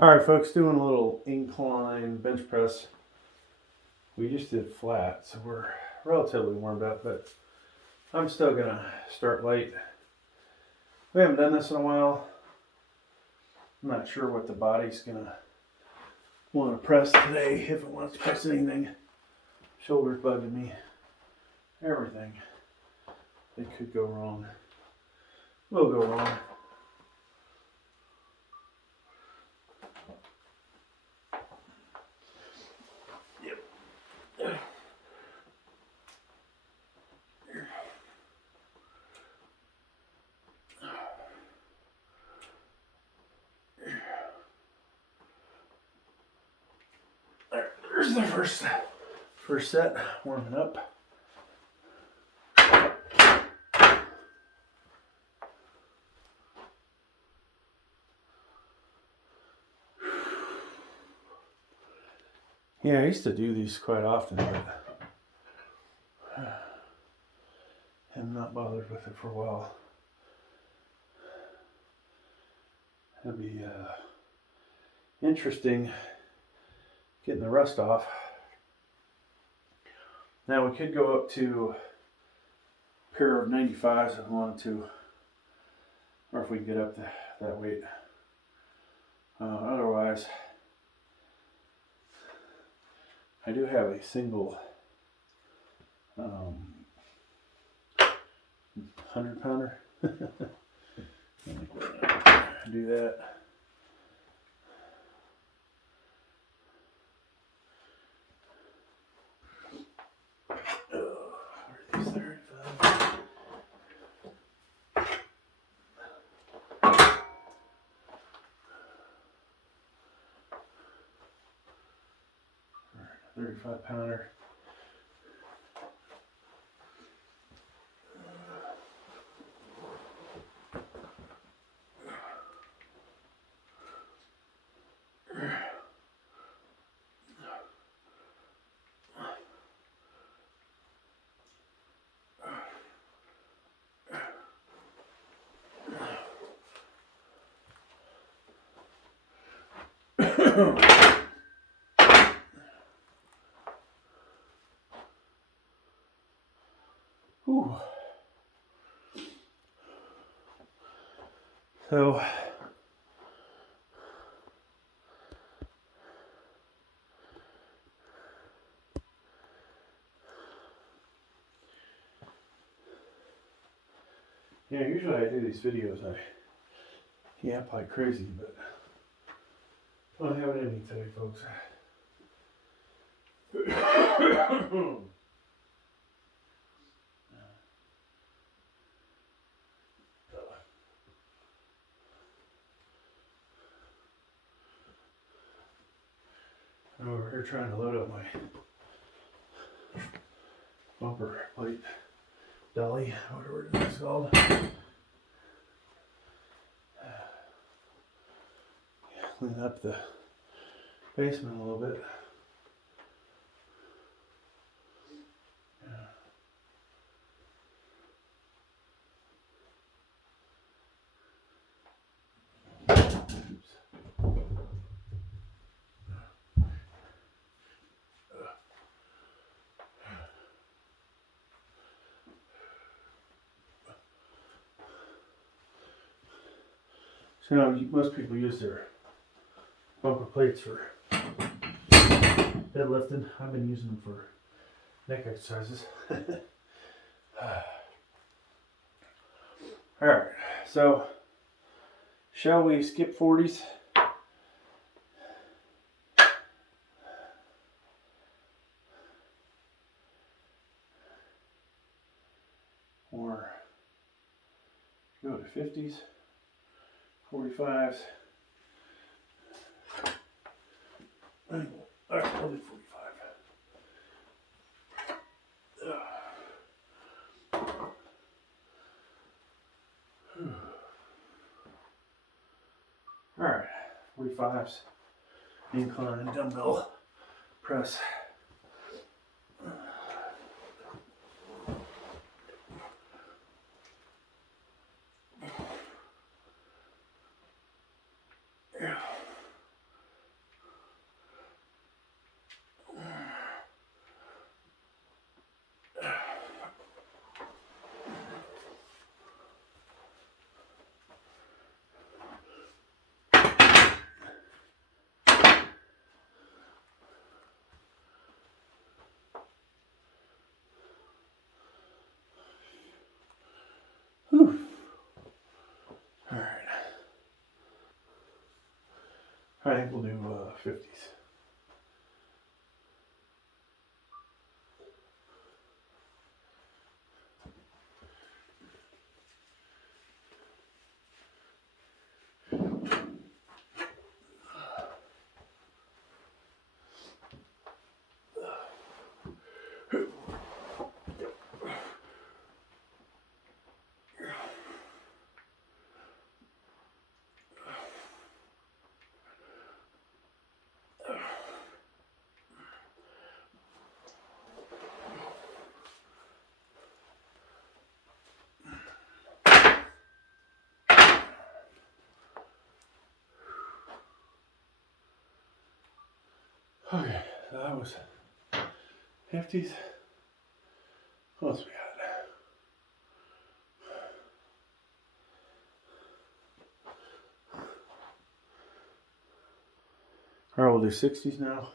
All right, folks, doing a little incline bench press. We just did flat, so we're relatively warmed up, but I'm still gonna start light. We haven't done this in a while. I'm not sure what the body's gonna want to press today, if it wants to press anything. Shoulders bugging me. Everything. It could go wrong. Will go wrong. There's the first set, warming up. Yeah, I used to do these quite often, but I'm not bothered with it for a while. It'll be interesting getting the rust off. Now we could go up to a pair of 95s if we wanted to, or if we can get up to that weight. Otherwise, I do have a single 100-pounder. Do that. Or 35-pounder. Ooh. So yeah, usually I do these videos, I yap like crazy, but I don't have it in me today, folks. I'm over here trying to load up my bumper plate dolly, whatever it's called. Clean up the basement a little bit. So most people use their bumper plates for deadlifting. I've been using them for neck exercises. Alright, so shall we skip 40s? Or go to 50s, 45s? Alright, I'll do 45. Alright, 45s, incline dumbbell press. I think we'll do 50s. Okay, so that was 50s. What else we got? Alright, we'll do 60s now.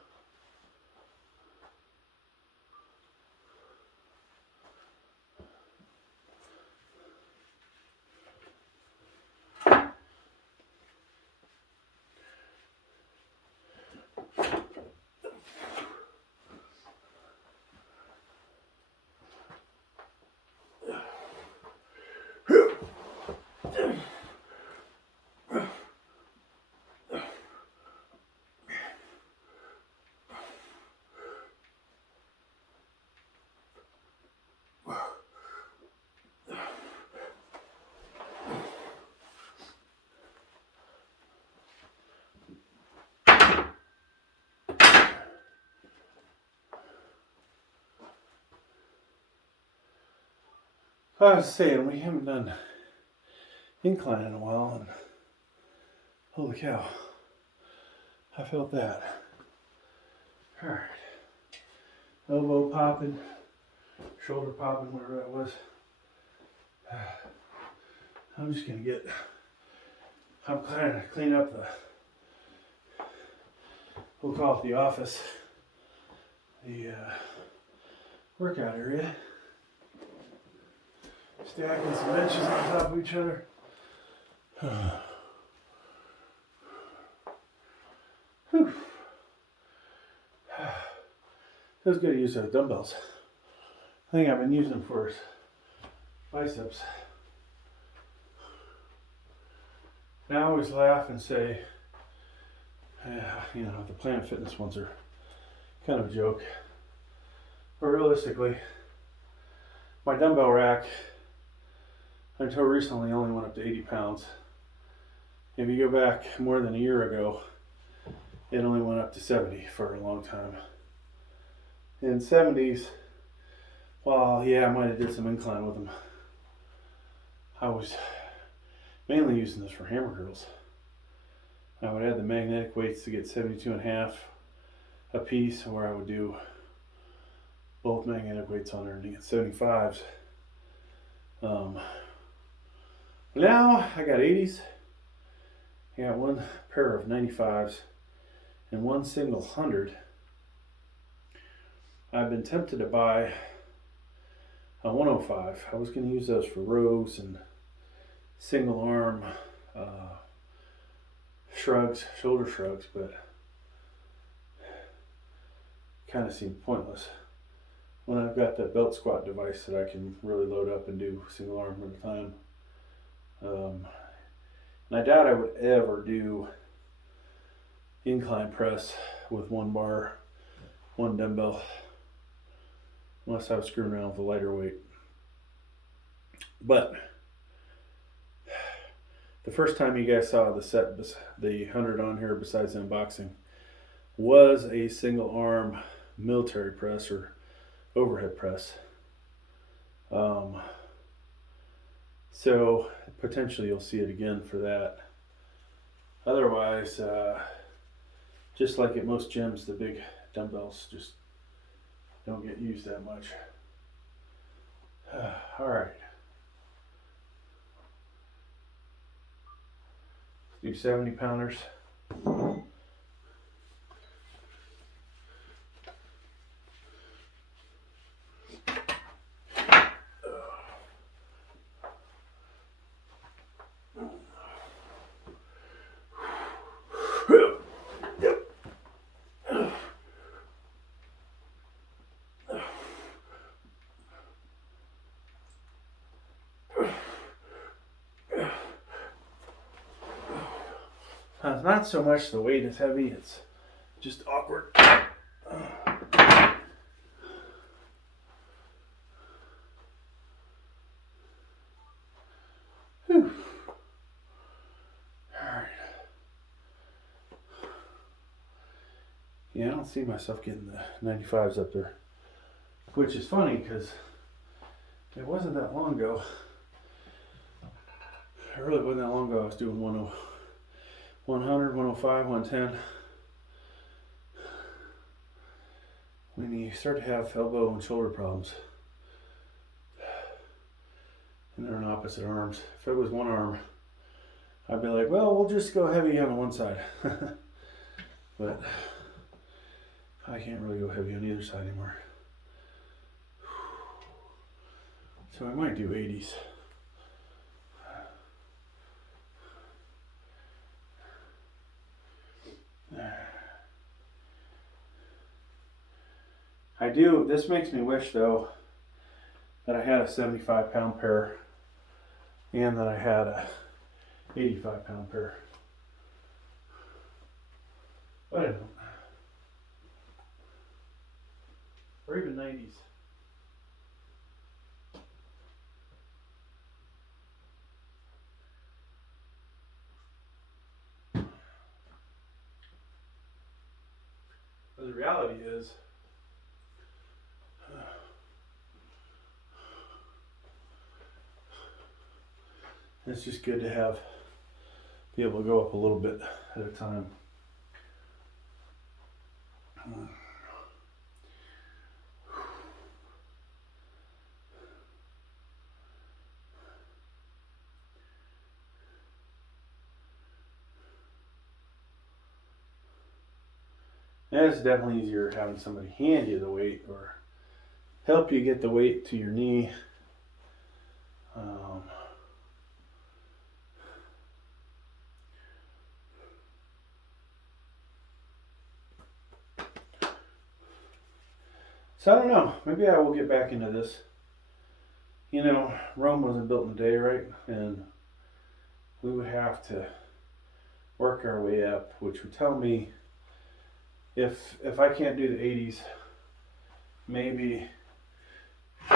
I was saying, we haven't done incline in a while, and holy cow, I felt that. Alright. Elbow popping, shoulder popping, whatever that was. I'm just going to I'm trying to clean up we'll call it the office, the workout area. Stacking some benches on top of each other. Whew. Feels good to use those dumbbells. I think I've been using them for biceps. And I always laugh and say, you know, the Planet Fitness ones are kind of a joke. But realistically, my dumbbell rack until recently only went up to 80 pounds. If you go back more than a year ago, it only went up to 70 for a long time. In 70s, well, yeah, I might have did some incline with them. I was mainly using this for hammer curls. I would add the magnetic weights to get 72.5 a piece, or I would do both magnetic weights on there to get 75s. Now I got 80s, I got one pair of 95s, and one single 100. I've been tempted to buy a 105. I was going to use those for rows and single arm shrugs, shoulder shrugs, but kind of seemed pointless when I've got that belt squat device that I can really load up and do single arm at a time. And I doubt I would ever do incline press with one bar, one dumbbell, unless I was screwing around with a lighter weight. But the first time you guys saw the set, the 100 on here besides the unboxing, was a single arm military press or overhead press. So potentially you'll see it again for that. Otherwise, just like at most gyms, the big dumbbells just don't get used that much. All right. Let's do 70 pounders. not so much the weight is heavy, it's just awkward. Whew. Alright. Yeah, I don't see myself getting the 95s up there. Which is funny because it wasn't that long ago. It really wasn't that long ago I was doing 100, 105, 110. When you start to have elbow and shoulder problems, and they're on opposite arms. If it was one arm, I'd be like, well, we'll just go heavy on one side. But I can't really go heavy on either side anymore. So I might do 80s. I do, this makes me wish though that I had a 75-pound pair and that I had a 85-pound pair. But I don't. Or even 90s. But the reality is, it's just good to be able to go up a little bit at a time. And it's definitely easier having somebody hand you the weight or help you get the weight to your knee. So I don't know, maybe I will get back into this. You know, Rome wasn't built in a day, right? And we would have to work our way up, which would tell me if I can't do the 80s, maybe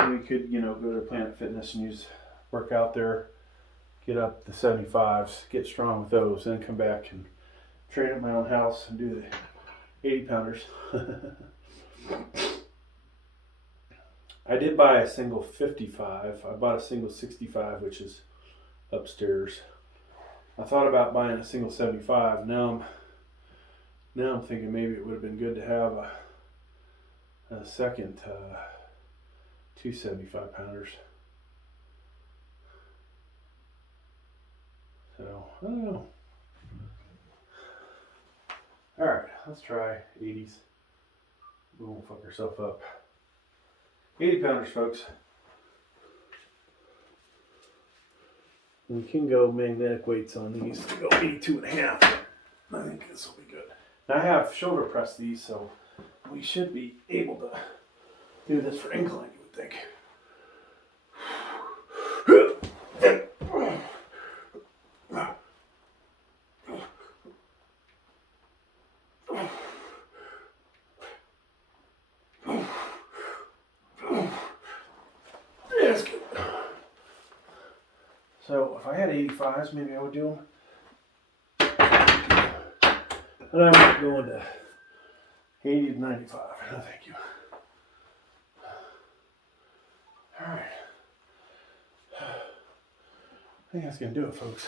we could, you know, go to Planet Fitness and work out there, get up the 75s, get strong with those, then come back and train at my own house and do the 80-pounders. I did buy a single 55. I bought a single 65, which is upstairs. I thought about buying a single 75. Now I'm thinking maybe it would have been good to have a second 2 75-pounders. So, I don't know. Alright, let's try 80s. We won't fuck ourselves up. 80-pounders, folks. We can go magnetic weights on these. Go 82.5. I think this will be good. Now I have shoulder pressed these, so we should be able to do this for incline, you would think. That's good. So if I had 85s, maybe I would do them. But I'm not going to 80 to 95. No, thank you. All right. I think that's going to do it, folks.